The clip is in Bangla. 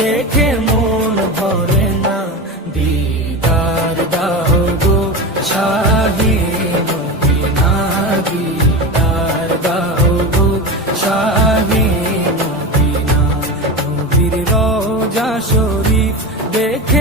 দেখে মন ভরে না। দিদার দাও গো শাহি মদিনা, দিদার দাও গো শাহি মদিনা। নবীর রওজা শরীফ দেখে